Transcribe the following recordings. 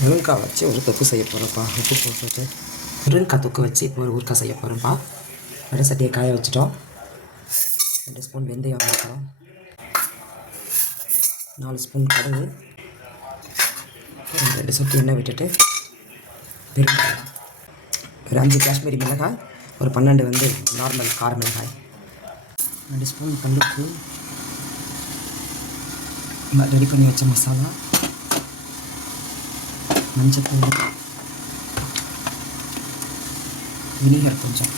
முருங்கைக்காய் வச்சு ஒரு தொக்கு செய்ய போகிறோம்ப்பா. உப்பு போட்டுட்டு முருங்கைக்காய் தொக்கு வச்சு இப்போ ஒரு ஊறுகாய் செய்ய போகிறோம்ப்பா. வடை சட்டியை காய வச்சுட்டோம். 2 ஸ்பூன் வெந்தயம் வைக்கிறோம், 4 ஸ்பூன் கடுகு, 2 சொட்டு எண்ணெய் விட்டுட்டு பெருங்காயம், ஒரு 5 காஷ்மீரி மிளகாய், ஒரு 12 வந்து நார்மல் கார மிளகாய், 2 ஸ்பூன் கல்லுப்பு, ரெடி பண்ணி வச்ச மசாலா, மஞ்சத்தூள், வினிகர் கொஞ்சம்,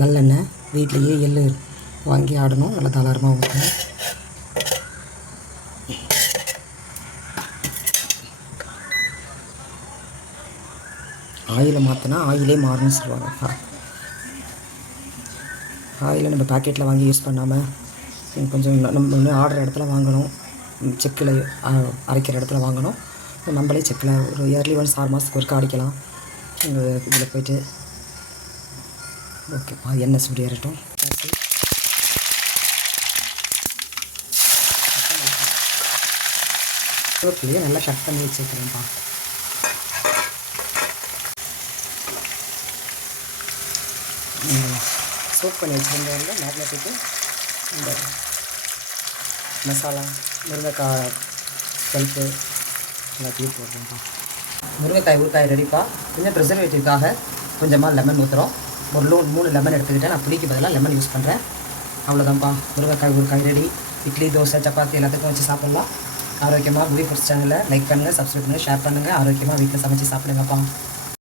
நல்லெண்ணெய் வீட்லேயே எள்ளு வாங்கி ஆடணும், நல்லா தாராளமாக ஊற்றணும். ஆயிலை மாற்றினா ஆயிலே மாறுன்னு சொல்லுவாங்க. ஆயிலை நம்ம பேக்கெட்டில் வாங்கி யூஸ் பண்ணாமல் கொஞ்சம் நம்ம ஆடுற இடத்துல வாங்கணும், செக்கில் அரைக்கிற இடத்துல வாங்கணும். நம்மளே செக்கில் ஒரு இயர்லி ஒன்ஸ் 6 மாதத்துக்கு ஒருக்கா அடிக்கலாம். இதில் போய்ட்டு ஓகேப்பா. எண்ணெய் சூடு ஏறட்டும். ஓகே, நல்லா கட் பண்ணி வச்சுக்கிறேன்ப்பா. சோப் பண்ணி வச்சுருந்ததில் மேரினேட்டுக்கு இந்த மசாலா, முருங்கைக்காய் பல்ப்பு எல்லாத்தையும் போடுறோம்ப்பா. முருங்கைக்காய் ஊறுகாய் ரெடிப்பா. கொஞ்சம் ப்ரிசர்வேட்டிவ்காக கொஞ்சமாக லெமன் ஊற்றுறோம். ஒரு 3 லெமன் எடுத்துக்கிட்டேன். நான் புளிக்கு பதிலாக லெமன் யூஸ் பண்ணுறேன். அவ்வளோதான்ப்பா. முருங்கைக்காய் ஊறுகாய் ரெடி. இட்லி, தோசை, சப்பாத்தி எல்லாத்துக்கும் வச்சு சாப்பிட்லாம். ஆரோக்கியமாக புவி ஃபுட்ஸ் சேனலை லைக் பண்ணுங்கள், சப்ஸ்கிரைப் பண்ணுங்கள், ஷேர் பண்ணுங்கள். ஆரோக்கியமாக வீட்டில் சமைச்சு சாப்பிடுங்கப்பா.